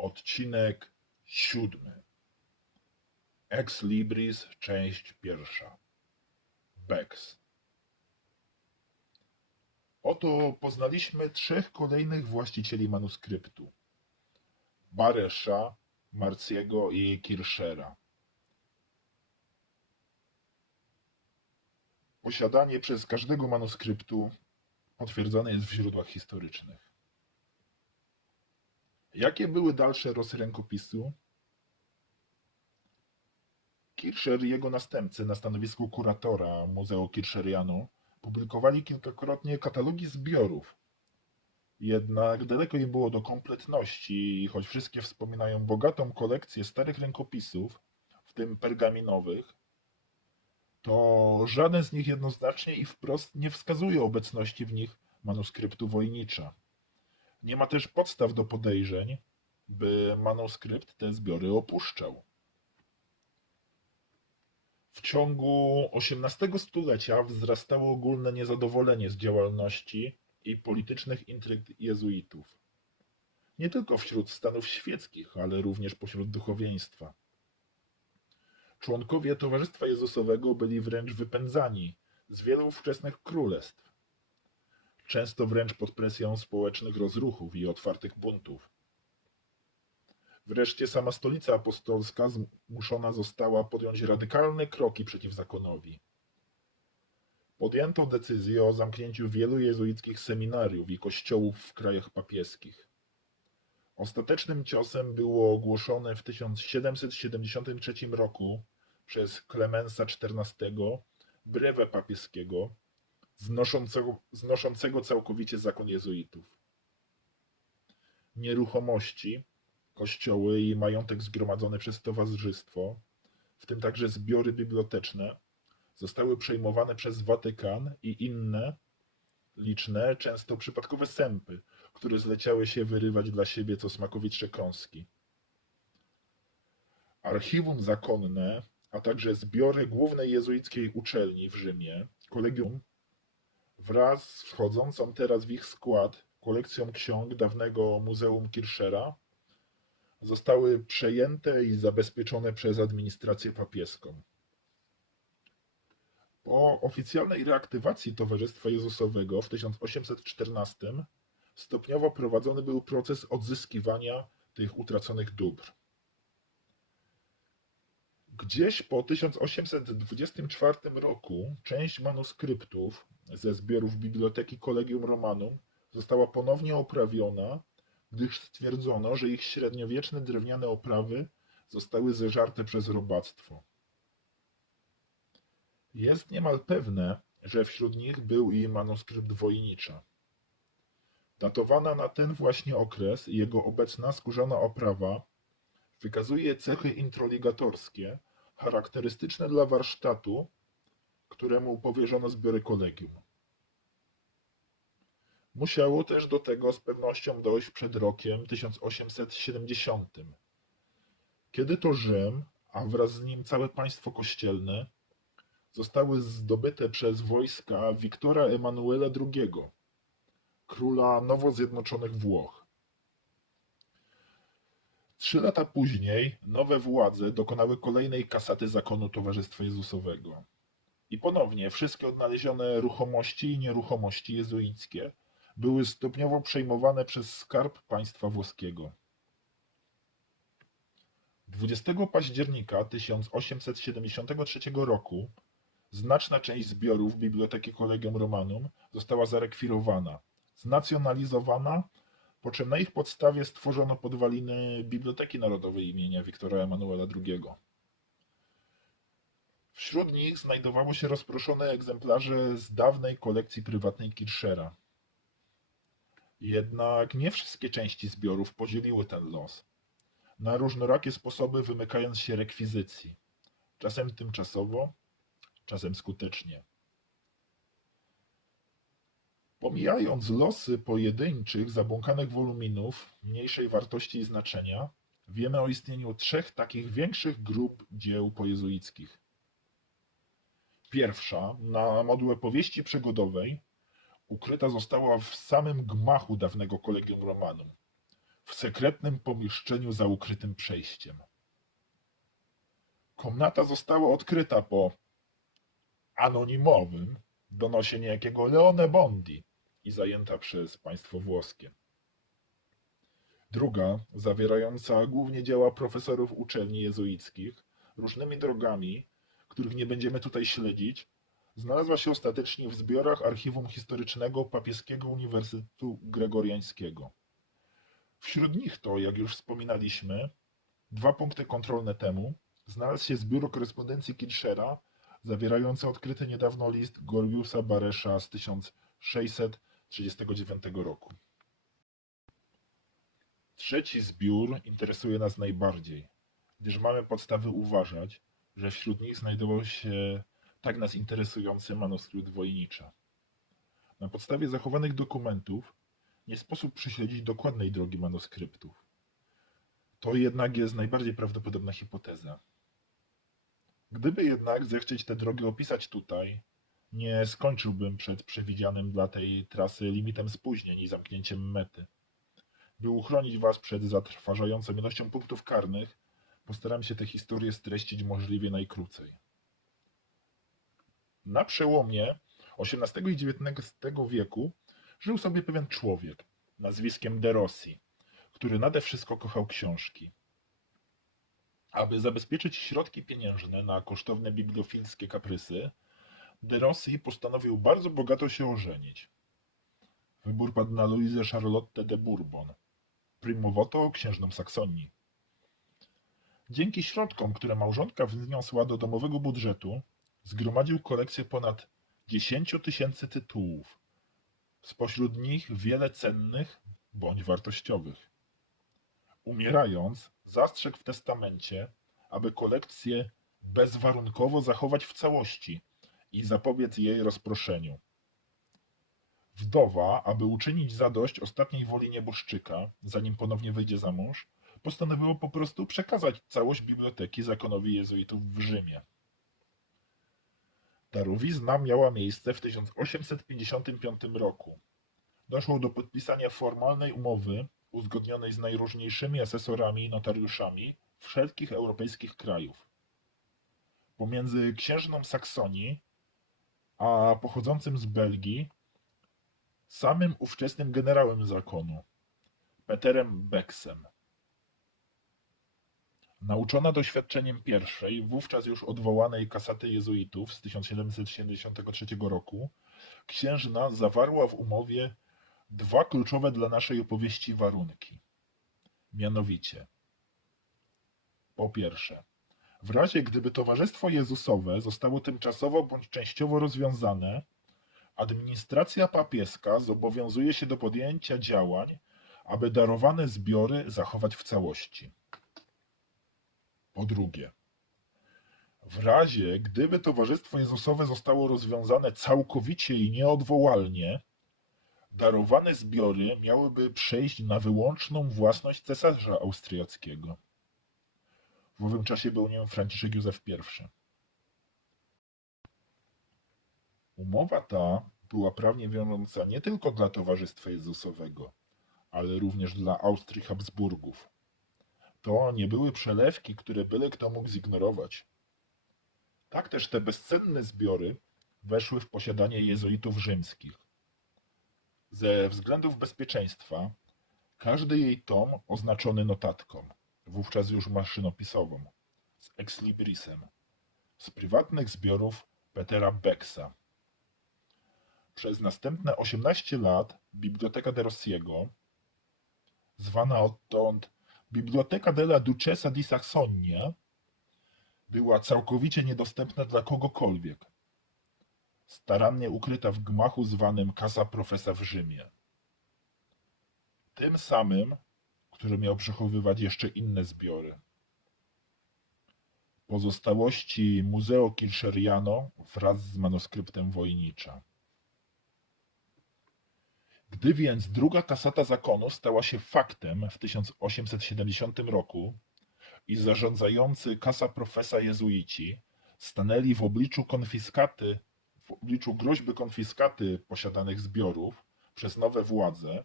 Odcinek siódmy. Ex Libris, część pierwsza. Bex. Oto poznaliśmy trzech kolejnych właścicieli manuskryptu. Baresza, Marciego i Kirschera. Posiadanie przez każdego manuskryptu potwierdzone jest w źródłach historycznych. Jakie były dalsze losy rękopisu? Kirscher i jego następcy na stanowisku kuratora Muzeum Kirscherianu publikowali kilkakrotnie katalogi zbiorów. Jednak daleko im było do kompletności choć wszystkie wspominają bogatą kolekcję starych rękopisów, w tym pergaminowych, to żaden z nich jednoznacznie i wprost nie wskazuje obecności w nich manuskryptu wojnicza. Nie ma też podstaw do podejrzeń, by manuskrypt te zbiory opuszczał. W ciągu XVIII stulecia wzrastało ogólne niezadowolenie z działalności i politycznych intryg jezuitów. Nie tylko wśród stanów świeckich, ale również pośród duchowieństwa. Członkowie Towarzystwa Jezusowego byli wręcz wypędzani z wielu ówczesnych królestw, często wręcz pod presją społecznych rozruchów i otwartych buntów. Wreszcie sama stolica apostolska zmuszona została podjąć radykalne kroki przeciw zakonowi. Podjęto decyzję o zamknięciu wielu jezuickich seminariów i kościołów w krajach papieskich. Ostatecznym ciosem było ogłoszone w 1773 roku przez Klemensa XIV brewę papieskiego znoszącego, znoszącego całkowicie zakon jezuitów. Nieruchomości, kościoły i majątek zgromadzony przez towarzystwo, w tym także zbiory biblioteczne, zostały przejmowane przez Watykan i inne liczne, często przypadkowe sępy, które zleciały się wyrywać dla siebie co smakowicze kąski. Archiwum zakonne, a także zbiory głównej jezuickiej uczelni w Rzymie, kolegium, wraz z wchodzącą teraz w ich skład kolekcją ksiąg dawnego Muzeum Kirschera, zostały przejęte i zabezpieczone przez administrację papieską. Po oficjalnej reaktywacji Towarzystwa Jezusowego w 1814 stopniowo prowadzony był proces odzyskiwania tych utraconych dóbr. Gdzieś po 1824 roku część manuskryptów ze zbiorów Biblioteki Collegium Romanum została ponownie oprawiona, gdyż stwierdzono, że ich średniowieczne drewniane oprawy zostały zeżarte przez robactwo. Jest niemal pewne, że wśród nich był i manuskrypt wojnicza. Datowana na ten właśnie okres jego obecna skórzana oprawa wykazuje cechy introligatorskie charakterystyczne dla warsztatu, któremu powierzono zbiory kolegium. Musiało też do tego z pewnością dojść przed rokiem 1870, kiedy to Rzym, a wraz z nim całe państwo kościelne, zostały zdobyte przez wojska Wiktora Emanuela II, króla nowo zjednoczonych Włoch. Trzy lata później nowe władze dokonały kolejnej kasaty zakonu Towarzystwa Jezusowego. I ponownie wszystkie odnalezione ruchomości i nieruchomości jezuickie były stopniowo przejmowane przez skarb państwa włoskiego. 20 października 1873 roku znaczna część zbiorów Biblioteki Collegium Romanum została zarekwirowana, znacjonalizowana, po czym na ich podstawie stworzono podwaliny Biblioteki Narodowej imienia Wiktora Emanuela II. Wśród nich znajdowało się rozproszone egzemplarze z dawnej kolekcji prywatnej Kirschera. Jednak nie wszystkie części zbiorów podzieliły ten los. Na różnorakie sposoby wymykając się rekwizycji. Czasem tymczasowo, czasem skutecznie. Pomijając losy pojedynczych, zabłąkanych woluminów mniejszej wartości i znaczenia, wiemy o istnieniu trzech takich większych grup dzieł pojezuickich. Pierwsza, na modłę powieści przygodowej, ukryta została w samym gmachu dawnego Collegium Romanum, w sekretnym pomieszczeniu za ukrytym przejściem. Komnata została odkryta po anonimowym donosie niejakiego Leone Bondi i zajęta przez państwo włoskie. Druga, zawierająca głównie dzieła profesorów uczelni jezuickich, różnymi drogami, których nie będziemy tutaj śledzić, znalazła się ostatecznie w zbiorach Archiwum Historycznego Papieskiego Uniwersytetu Gregoriańskiego. Wśród nich to, jak już wspominaliśmy, dwa punkty kontrolne temu, znalazł się zbiór korespondencji Kirchera, zawierający odkryty niedawno list Gorgiusa Baresza z 1639 roku. Trzeci zbiór interesuje nas najbardziej, gdyż mamy podstawy uważać, że wśród nich znajdował się tak nas interesujący manuskrypt Wojnicza. Na podstawie zachowanych dokumentów nie sposób prześledzić dokładnej drogi manuskryptów. To jednak jest najbardziej prawdopodobna hipoteza. Gdyby jednak zechcieć tę drogę opisać tutaj, nie skończyłbym przed przewidzianym dla tej trasy limitem spóźnień i zamknięciem mety. By uchronić Was przed zatrważającą ilością punktów karnych, postaram się tę historię streścić możliwie najkrócej. Na przełomie XVIII i XIX wieku żył sobie pewien człowiek nazwiskiem De Rossi, który nade wszystko kochał książki. Aby zabezpieczyć środki pieniężne na kosztowne bibliofilskie kaprysy, De Rossi postanowił bardzo bogato się ożenić. Wybór padł na Luizę Charlotte de Bourbon, primowoto księżną Saksonii. Dzięki środkom, które małżonka wniosła do domowego budżetu, zgromadził kolekcję ponad 10 tysięcy tytułów, spośród nich wiele cennych bądź wartościowych. Umierając, zastrzegł w testamencie, aby kolekcję bezwarunkowo zachować w całości i zapobiec jej rozproszeniu. Wdowa, aby uczynić zadość ostatniej woli nieboszczyka, zanim ponownie wyjdzie za mąż, postanowiło po prostu przekazać całość biblioteki zakonowi jezuitów w Rzymie. Darowizna miała miejsce w 1855 roku. Doszło do podpisania formalnej umowy uzgodnionej z najróżniejszymi asesorami i notariuszami wszelkich europejskich krajów. Pomiędzy księżną Saksonii a pochodzącym z Belgii samym ówczesnym generałem zakonu, Peterem Beksem. Nauczona doświadczeniem pierwszej, wówczas już odwołanej kasaty jezuitów z 1773 roku, księżna zawarła w umowie dwa kluczowe dla naszej opowieści warunki. Mianowicie, po pierwsze, w razie gdyby Towarzystwo Jezusowe zostało tymczasowo bądź częściowo rozwiązane, administracja papieska zobowiązuje się do podjęcia działań, aby darowane zbiory zachować w całości. Po drugie, w razie gdyby Towarzystwo Jezusowe zostało rozwiązane całkowicie i nieodwołalnie, darowane zbiory miałyby przejść na wyłączną własność cesarza austriackiego. W owym czasie był nim Franciszek Józef I. Umowa ta była prawnie wiążąca nie tylko dla Towarzystwa Jezusowego, ale również dla Austrii Habsburgów. To nie były przelewki, które byle kto mógł zignorować. Tak też te bezcenne zbiory weszły w posiadanie jezuitów rzymskich. Ze względów bezpieczeństwa każdy jej tom oznaczony notatką, wówczas już maszynopisową, z exlibrisem, z prywatnych zbiorów Petera Becksa. Przez następne 18 lat Biblioteka de Rossiego, zwana odtąd Biblioteca della Duchessa di Sassonia, była całkowicie niedostępna dla kogokolwiek, starannie ukryta w gmachu zwanym Casa Profesa w Rzymie. Tym samym, który miał przechowywać jeszcze inne zbiory. Pozostałości Museo Kircheriano wraz z manuskryptem Wojnicza. Gdy więc druga kasata zakonu stała się faktem w 1870 roku i zarządzający kasa profesa jezuici stanęli w obliczu konfiskaty, w obliczu groźby konfiskaty posiadanych zbiorów przez nowe władze,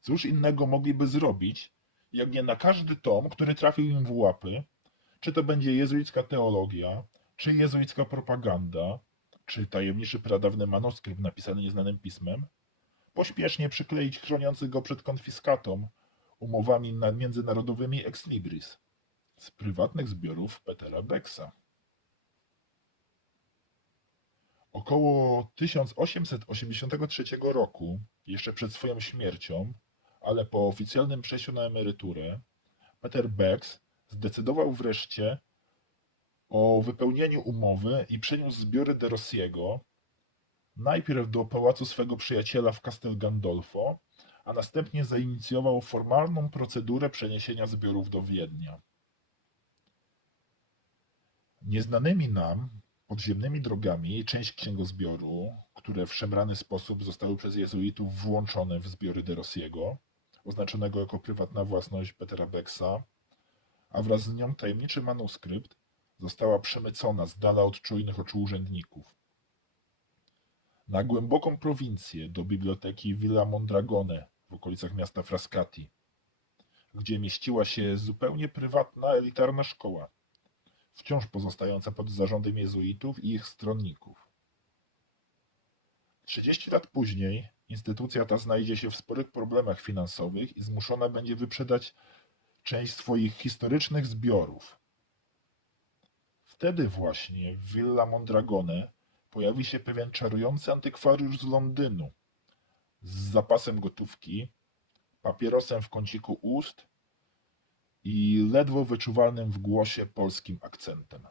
cóż innego mogliby zrobić, jak nie na każdy tom, który trafił im w łapy, czy to będzie jezuicka teologia, czy jezuicka propaganda, czy tajemniczy pradawny manuskrypt napisany nieznanym pismem, pośpiesznie przykleić chroniący go przed konfiskatą umowami na- międzynarodowymi ex libris z prywatnych zbiorów Petera Becksa. Około 1883 roku, jeszcze przed swoją śmiercią, ale po oficjalnym przejściu na emeryturę, Peter Becks zdecydował wreszcie o wypełnieniu umowy i przeniósł zbiory de Rossiego najpierw do pałacu swego przyjaciela w Castel Gandolfo, a następnie zainicjował formalną procedurę przeniesienia zbiorów do Wiednia. Nieznanymi nam podziemnymi drogami część księgozbioru, które w szemrany sposób zostały przez jezuitów włączone w zbiory de Rossiego, oznaczonego jako prywatna własność Petera Becksa, a wraz z nią tajemniczy manuskrypt, została przemycona z dala od czujnych oczu urzędników. Na głęboką prowincję do biblioteki Villa Mondragone w okolicach miasta Frascati, gdzie mieściła się zupełnie prywatna, elitarna szkoła, wciąż pozostająca pod zarządem jezuitów i ich stronników. 30 lat później instytucja ta znajdzie się w sporych problemach finansowych i zmuszona będzie wyprzedać część swoich historycznych zbiorów. Wtedy właśnie w Villa Mondragone pojawi się pewien czarujący antykwariusz z Londynu z zapasem gotówki, papierosem w kąciku ust i ledwo wyczuwalnym w głosie polskim akcentem.